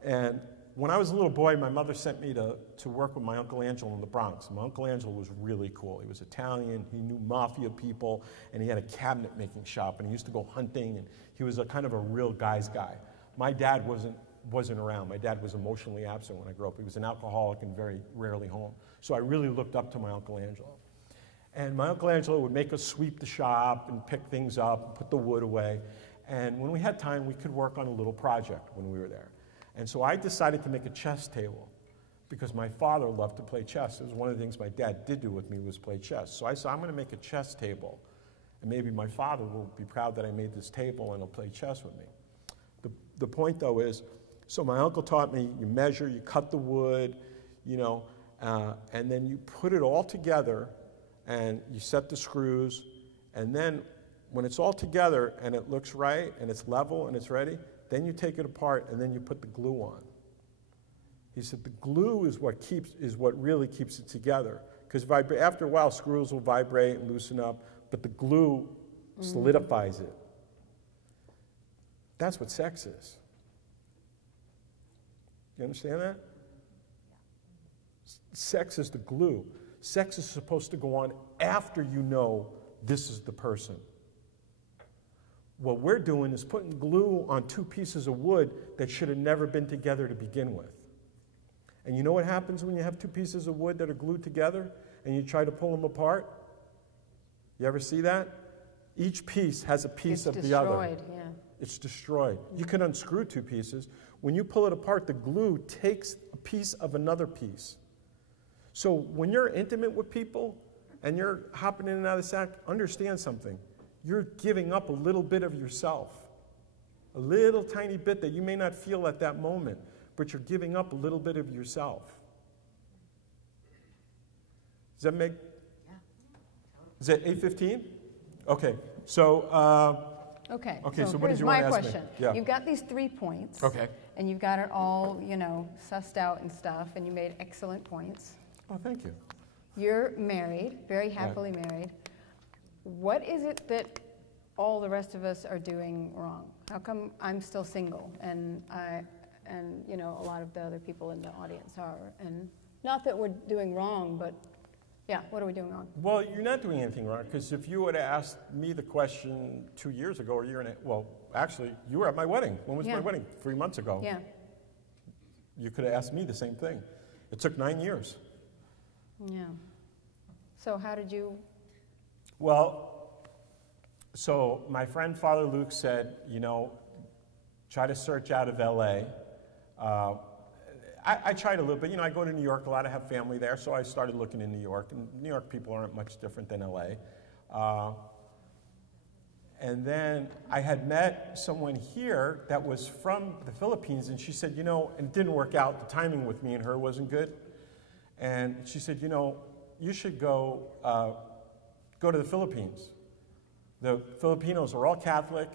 and when I was a little boy, my mother sent me to work with my Uncle Angelo in the Bronx. My Uncle Angelo was really cool. He was Italian, he knew mafia people, and he had a cabinet making shop, and he used to go hunting, and he was a kind of a real guy's guy. My dad wasn't around. My dad was emotionally absent when I grew up. He was an alcoholic and very rarely home. So I really looked up to my Uncle Angelo. And my Uncle Angelo would make us sweep the shop and pick things up and put the wood away. And when we had time, we could work on a little project when we were there. And so I decided to make a chess table because my father loved to play chess. It was one of the things my dad did do with me was play chess. So I said, I'm going to make a chess table. And maybe my father will be proud that I made this table and he'll play chess with me. The point, though, is, so my uncle taught me, you measure, you cut the wood, you know, and then you put it all together and you set the screws, and then when it's all together and it looks right and it's level and it's ready, then you take it apart and then you put the glue on. He said the glue is what really keeps it together, because after a while screws will vibrate and loosen up, but the glue solidifies it. That's what sex is. You understand that? Sex is the glue. Sex is supposed to go on after you know this is the person. What we're doing is putting glue on two pieces of wood that should have never been together to begin with. And you know what happens when you have two pieces of wood that are glued together and you try to pull them apart? You ever see that? Each piece has a piece of the other. It's destroyed, yeah. It's destroyed. You can unscrew two pieces. When you pull it apart, the glue takes a piece of another piece. So when you're intimate with people and you're hopping in and out of the sack, understand something. You're giving up a little bit of yourself, a little tiny bit that you may not feel at that moment, but you're giving up a little bit of yourself. Does that make? Yeah. Is that 8:15? Okay. So. Okay. So what did you want to ask me? Here's my question. Yeah. You've got these 3 points. Okay. And you've got it all, you know, sussed out and stuff, and you made excellent points. Oh, thank you. You're married, very happily married. What is it that all the rest of us are doing wrong? How come I'm still single and you know, a lot of the other people in the audience are? And not that we're doing wrong, but yeah, what are we doing wrong? Well, you're not doing anything wrong, because if you would have asked me the question 2 years ago or well, actually, you were at my wedding. When was my wedding? 3 months ago. Yeah. You could have asked me the same thing. It took 9 years. Yeah. So how did you? Well, so my friend Father Luke said, you know, try to search out of LA. I tried a little bit. You know, I go to New York a lot. I have family there, so I started looking in New York. And New York people aren't much different than LA. And then I had met someone here that was from the Philippines, and she said, you know, and it didn't work out. The timing with me and her wasn't good. And she said, you know, you should go to the Philippines. The Filipinos are all Catholic.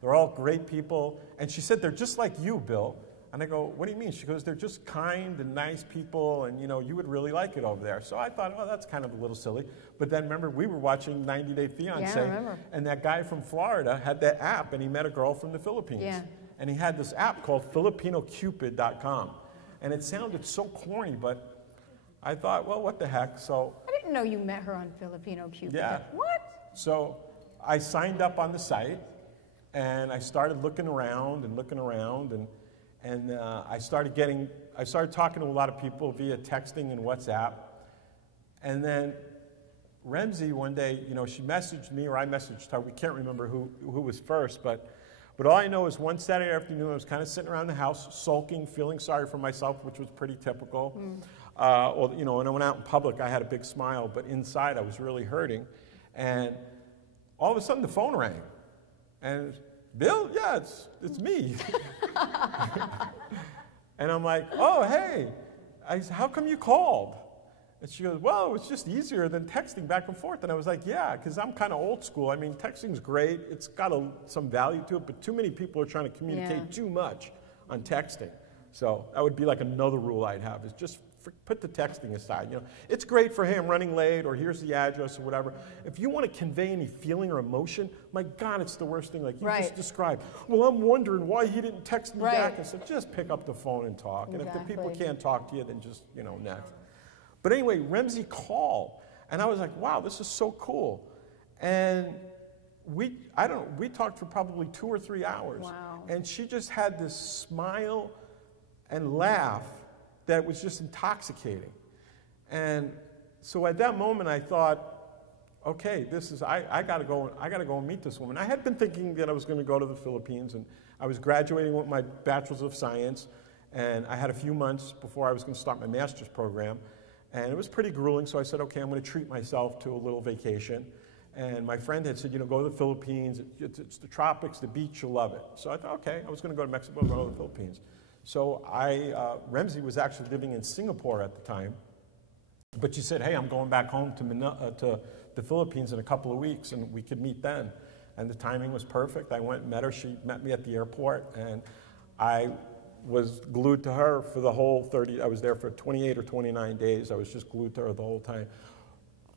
They're all great people. And she said, they're just like you, Bill. And I go, what do you mean? She goes, they're just kind and nice people, and, you know, you would really like it over there. So I thought, oh, that's kind of a little silly. But then, remember, we were watching 90 Day Fiancé. Yeah, I remember. And that guy from Florida had that app, and he met a girl from the Philippines. Yeah. And he had this app called FilipinoCupid.com. And it sounded so corny, but I thought, well, what the heck? So I didn't know you met her on Filipino Cupid. yeah. What? So I signed up on the site, and I started looking around, and I started talking to a lot of people via texting and WhatsApp. And then Remzi one day, you know, she messaged me, or I messaged her. We can't remember who was first, but all I know is one Saturday afternoon, I was kind of sitting around the house, sulking, feeling sorry for myself, which was pretty typical. Well, you know, when I went out in public, I had a big smile, but inside I was really hurting. And all of a sudden, the phone rang. And Bill, yeah, it's me. And I'm like, oh, hey. I said, how come you called? And she goes, well, it was just easier than texting back and forth. And I was like, yeah, because I'm kind of old school. I mean, texting's great. It's got some value to it, but too many people are trying to communicate too much on texting. So that would be like another rule I'd have, is just put the texting aside. You know, it's great for, hey, I'm running late, or here's the address, or whatever. If you want to convey any feeling or emotion, my God, it's the worst thing. Like you just described. Well, I'm wondering why he didn't text me back. And so just pick up the phone and talk. And if the people can't talk to you, then just, you know, next. But anyway, Remzi called, and I was like, wow, this is so cool. And we talked for probably 2 or 3 hours. Wow. And she just had this smile and laugh that was just intoxicating. And so at that moment I thought, okay, I gotta go and meet this woman. I had been thinking that I was gonna go to the Philippines, and I was graduating with my Bachelor's of Science, and I had a few months before I was gonna start my master's program, and it was pretty grueling, so I said, okay, I'm gonna treat myself to a little vacation. And my friend had said, you know, go to the Philippines, it's the tropics, the beach, you'll love it. So I thought, okay, I was gonna go to Mexico, go to the Philippines. So Remzi was actually living in Singapore at the time, but she said, hey, I'm going back home to the Philippines in a couple of weeks, and we could meet then. And the timing was perfect. I went and met her. She met me at the airport, and I was glued to her for the whole I was there for 28 or 29 days. I was just glued to her the whole time.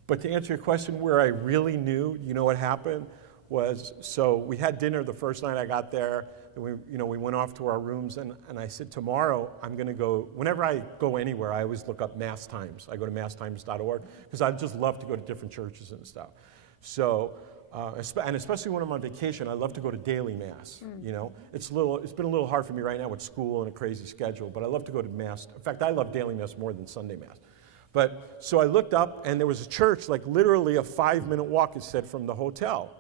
But to answer your question, where I really knew, you know what happened was, so we had dinner the first night I got there. We went off to our rooms, and I said, tomorrow I'm going to go, whenever I go anywhere, I always look up Mass Times. I go to masstimes.org, because I just love to go to different churches and stuff. So, and especially when I'm on vacation, I love to go to daily Mass. You know, it's been a little hard for me right now with school and a crazy schedule, but I love to go to Mass. In fact, I love daily Mass more than Sunday Mass. But, so I looked up, and there was a church, like literally a 5-minute walk, it said, from the hotel.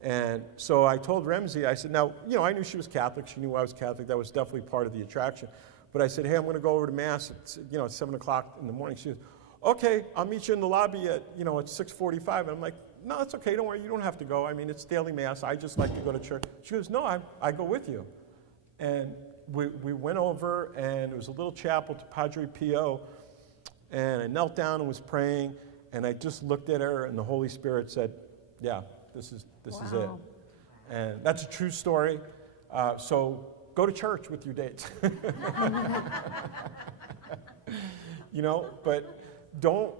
And so I told Remzi, I said, now, you know, I knew she was Catholic. She knew I was Catholic. That was definitely part of the attraction. But I said, hey, I'm going to go over to Mass at, you know, at 7 o'clock in the morning. She said, okay, I'll meet you in the lobby at, you know, at 6:45. And I'm like, no, it's okay. Don't worry. You don't have to go. I mean, it's daily Mass. I just like to go to church. She goes, no, I go with you. And we went over, and it was a little chapel to Padre Pio. And I knelt down and was praying. And I just looked at her, and the Holy Spirit said, yeah. This is it. And that's a true story. So go to church with your dates. You know, but don't,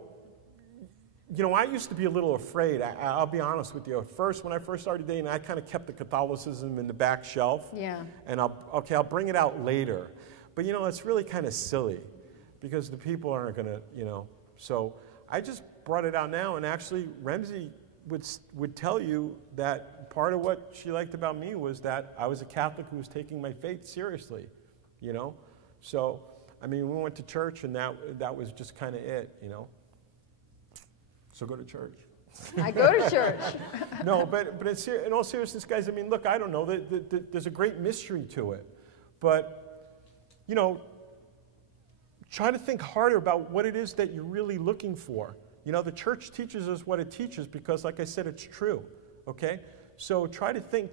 you know, I used to be a little afraid. I'll be honest with you. At first, when I first started dating, I kind of kept the Catholicism in the back shelf. Yeah. And I'll bring it out later. But, you know, it's really kind of silly, because the people aren't going to, you know. So I just brought it out now, and actually Remzi would tell you that part of what she liked about me was that I was a Catholic who was taking my faith seriously, you know? So, I mean, we went to church, and that was just kind of it, you know? So go to church. I go to church. No, but in all seriousness, guys, I mean, look, I don't know. There's a great mystery to it. But, you know, try to think harder about what it is that you're really looking for. You know, the church teaches us what it teaches because, like I said, it's true, okay? So try to think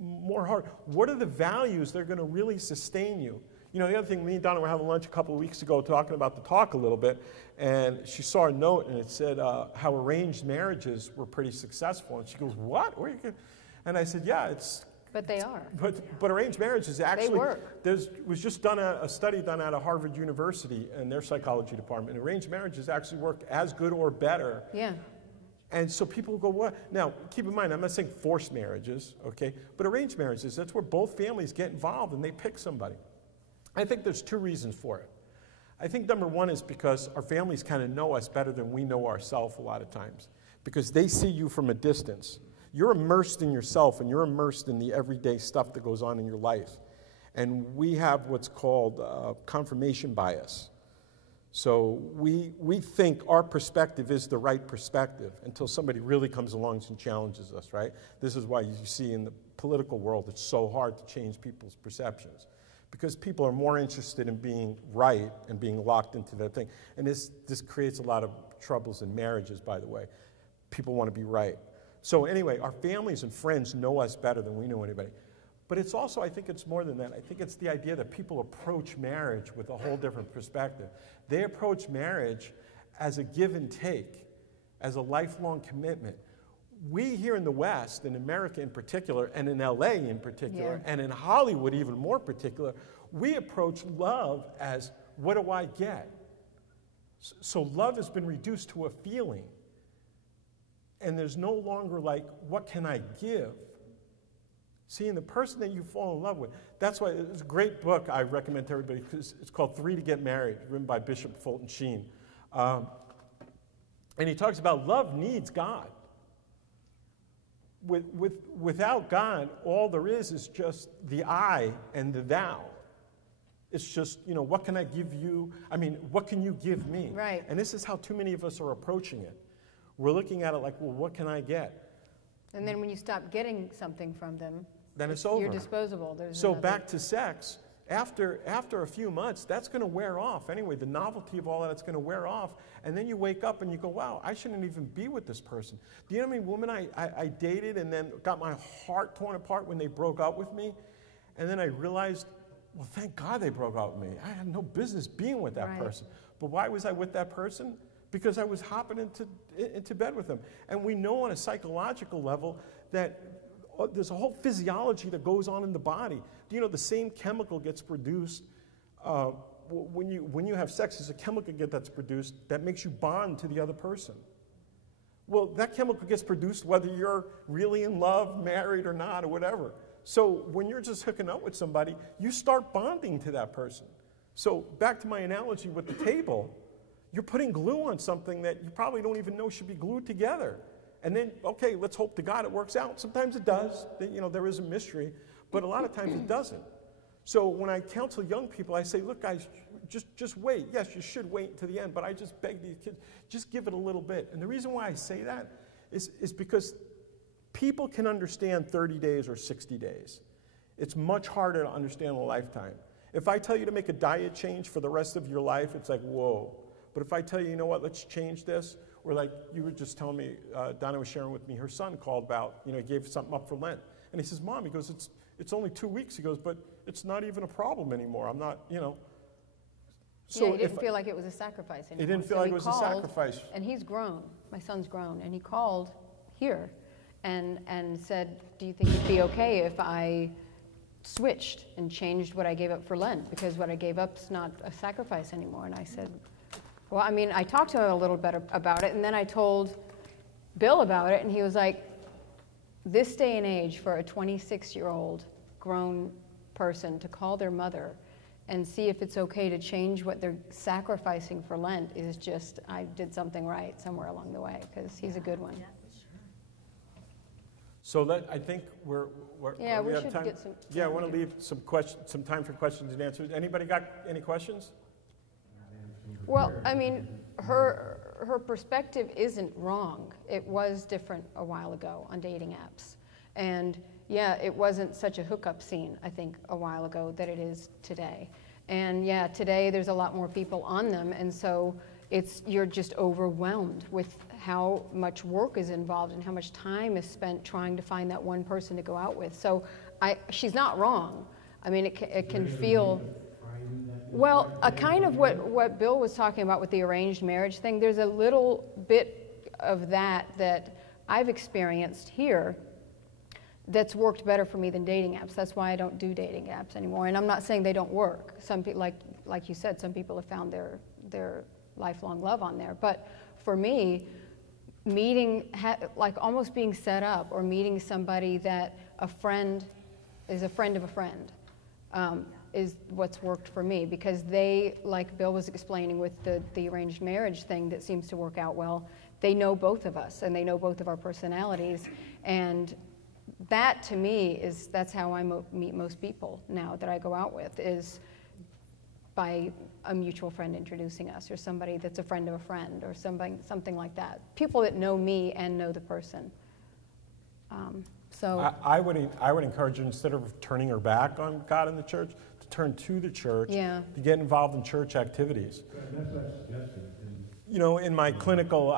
more hard. What are the values that are going to really sustain you? You know, the other thing, me and Donna were having lunch a couple of weeks ago talking about the talk a little bit, and she saw a note, and it said how arranged marriages were pretty successful. And she goes, what? Where are you going? And I said, yeah, it's... But they are. But arranged marriages actually... They work. Was just done a study done out of Harvard University in their psychology department. And arranged marriages actually work as good or better. Yeah. And so people go, what? Now, keep in mind, I'm not saying forced marriages, okay? But arranged marriages, that's where both families get involved and they pick somebody. I think there's two reasons for it. I think number one is because our families kind of know us better than we know ourselves a lot of times. Because they see you from a distance. You're immersed in yourself and you're immersed in the everyday stuff that goes on in your life. And we have what's called confirmation bias. So we think our perspective is the right perspective until somebody really comes along and challenges us, right? This is why you see in the political world it's so hard to change people's perceptions. Because people are more interested in being right and being locked into their thing. And this creates a lot of troubles in marriages, by the way. People want to be right. So anyway, our families and friends know us better than we know anybody. But it's also, I think it's more than that. I think it's the idea that people approach marriage with a whole different perspective. They approach marriage as a give and take, as a lifelong commitment. We here in the West, in America in particular, and in LA in particular, and in Hollywood even more particular, we approach love as, what do I get? So love has been reduced to a feeling. And there's no longer like, what can I give? See, and the person that you fall in love with, that's why it's a great book I recommend to everybody, because it's called 3 to Get Married, written by Bishop Fulton Sheen. And he talks about love needs God. Without God, all there is just the I and the thou. It's just, you know, what can I give you? I mean, what can you give me? Right. And this is how too many of us are approaching it. We're looking at it like, well, what can I get? And then when you stop getting something from them, then it's over. You're disposable. So back to sex. After a few months, that's going to wear off. Anyway, the novelty of all that's going to wear off. And then you wake up and you go, wow, I shouldn't even be with this person. Do you know how many women I dated and then got my heart torn apart when they broke up with me? And then I realized, well, thank God they broke up with me. I had no business being with that person. But why was I with that person? Because I was hopping into bed with them. And we know on a psychological level that there's a whole physiology that goes on in the body. Do you know the same chemical gets produced when you have sex? There's a chemical that's produced that makes you bond to the other person. Well, that chemical gets produced whether you're really in love, married or not, or whatever. So when you're just hooking up with somebody, you start bonding to that person. So back to my analogy with the table, you're putting glue on something that you probably don't even know should be glued together. And then, okay, let's hope to God it works out. Sometimes it does. You know, there is a mystery. But a lot of times it doesn't. So when I counsel young people, I say, look, guys, just wait. Yes, you should wait until the end. But I just beg these kids, just give it a little bit. And the reason why I say that is because people can understand 30 days or 60 days. It's much harder to understand a lifetime. If I tell you to make a diet change for the rest of your life, it's like, whoa. But if I tell you, you know what, let's change this, or like you were just telling me, Donna was sharing with me, her son called about, you know, he gave something up for Lent. And he says, Mom, he goes, it's only 2 weeks. He goes, but it's not even a problem anymore. I'm not, you know. So yeah, he didn't feel like it was a sacrifice anymore. He didn't feel like it was a sacrifice. And he's grown. My son's grown. And he called here and said, do you think it'd be okay if I switched and changed what I gave up for Lent? Because what I gave up's not a sacrifice anymore. And I said, well, I mean, I talked to him a little bit about it, and then I told Bill about it, and he was like, this day and age for a 26-year-old grown person to call their mother and see if it's okay to change what they're sacrificing for Lent is just, I did something right somewhere along the way, because he's a good one. So I think we should time. Get some. Yeah, I want to leave some time for questions and answers. Anybody got any questions? Well, I mean, her perspective isn't wrong. It was different a while ago on dating apps. And yeah, it wasn't such a hookup scene, I think, a while ago that it is today. And yeah, today there's a lot more people on them. And so you're just overwhelmed with how much work is involved and how much time is spent trying to find that one person to go out with. So she's not wrong. I mean, it can feel, well, a kind of what Bill was talking about with the arranged marriage thing, there's a little bit of that I've experienced here that's worked better for me than dating apps. That's why I don't do dating apps anymore. And I'm not saying they don't work. Some people, like you said, some people have found their lifelong love on there. But for me, meeting, like almost being set up, or meeting somebody that a friend is a friend of a friend, is what's worked for me, because they, like Bill was explaining with the arranged marriage thing that seems to work out well, they know both of us and they know both of our personalities, and that to me that's how I meet most people now that I go out with, is by a mutual friend introducing us, or somebody that's a friend of a friend, or something like that. People that know me and know the person. So I would encourage her, instead of turning her back on God and the church, to turn to the church, to get involved in church activities. That's what I suggested. You know, in my clinical,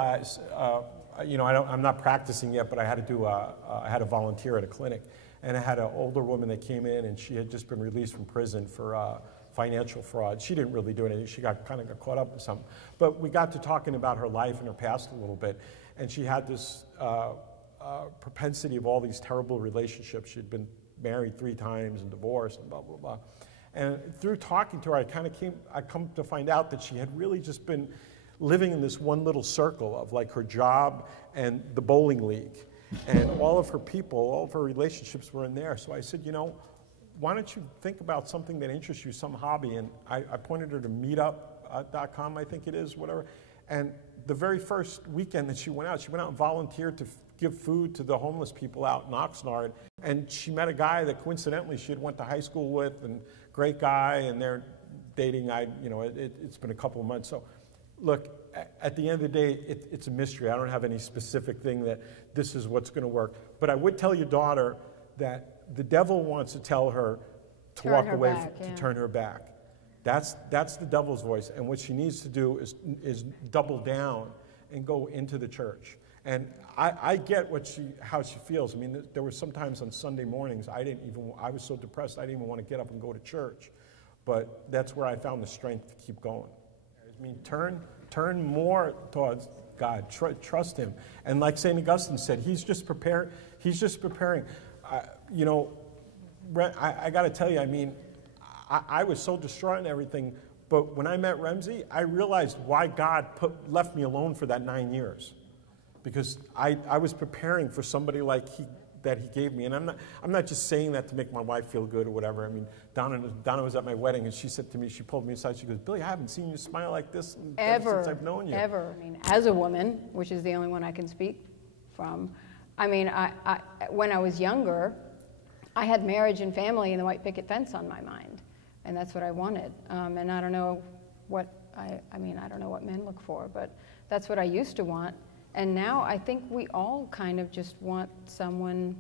you know, I'm not practicing yet, but I had to volunteer at a clinic, and I had an older woman that came in, and she had just been released from prison for financial fraud. She didn't really do anything. She got caught up in something. But we got to talking about her life and her past a little bit, and she had this propensity of all these terrible relationships. She'd been married 3 times and divorced and blah, blah, blah. And through talking to her, I come to find out that she had really just been living in this one little circle of like her job and the bowling league. And all of her people, all of her relationships were in there. So I said, you know, why don't you think about something that interests you, some hobby? And I pointed her to meetup.com, I think it is, whatever. And the very first weekend that she went out and volunteered to give food to the homeless people out in Oxnard. And she met a guy that coincidentally she had went to high school with, and great guy, and they're dating. You know, it's been a couple of months. So look, at the end of the day, it's a mystery. I don't have any specific thing that this is what's going to work. But I would tell your daughter that the devil wants to tell her to walk away, to turn her back. That's the devil's voice. And what she needs to do is double down and go into the church. And I get how she feels. I mean, there were some times on Sunday mornings I was so depressed I didn't even want to get up and go to church. But that's where I found the strength to keep going. I mean, turn more towards God. Trust Him. And like St. Augustine said, He's just preparing. You know, I got to tell you, I mean, I was so distraught and everything, but when I met Remzi, I realized why God left me alone for that 9 years. Because I was preparing for somebody like that He gave me. And I'm not just saying that to make my wife feel good or whatever. I mean, Donna was at my wedding, and she said to me, she pulled me aside, she goes, Billy, I haven't seen you smile like this since I've known you. Ever. I mean, as a woman, which is the only one I can speak from, I mean, when I was younger, I had marriage and family and the white picket fence on my mind. And that's what I wanted. And I don't know what, I don't know what men look for, but that's what I used to want. And now I think we all kind of just want someone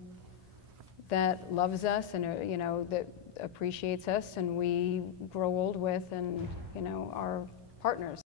that loves us and, you know, that appreciates us and we grow old with and, you know, are partners.